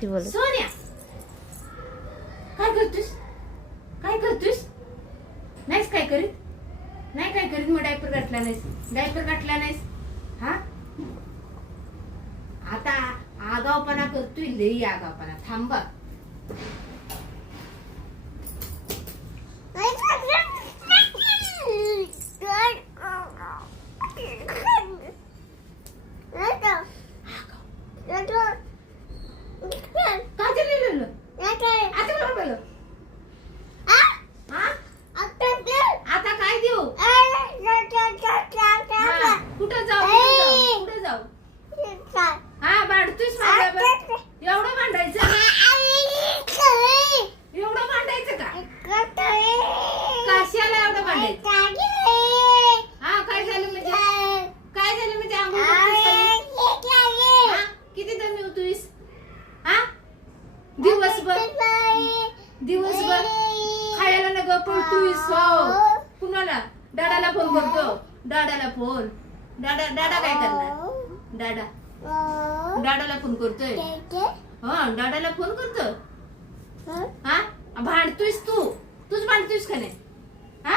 ती बोल. सोन्या काय करतोस? काय करतोस? नाहीस काय करीत? नाही काय करीत? मग डायपर घातला नाहीस? डायपर घातला नाहीस? हा आता आगावपणा करतोय, लई आगावपणा. थांबा. काय झालेलं? आता काय बोल? आता काय देऊ? हा, कुठं जाऊ? कुठं जाऊ? हा भांडतोयस माझ्यावर? एवढं भांडायचं? एवढं भांडायचं का? कशाला एवढं भांडायचं? हा काय झालं म्हणजे? काय झालं म्हणजे? आंघोळ करतोयस का नाही? हा? किती दमी होतोयस? हा दिवसभर खायला न ग पळतोयस? हो. कुणाला? दादाला फोन करतो. दादाला फोन. दादा काय करणार? दादाला फोन करतोय. हा दादाला फोन करतो. हा भांडतोयस तूच भांडतोयस का नाही? हा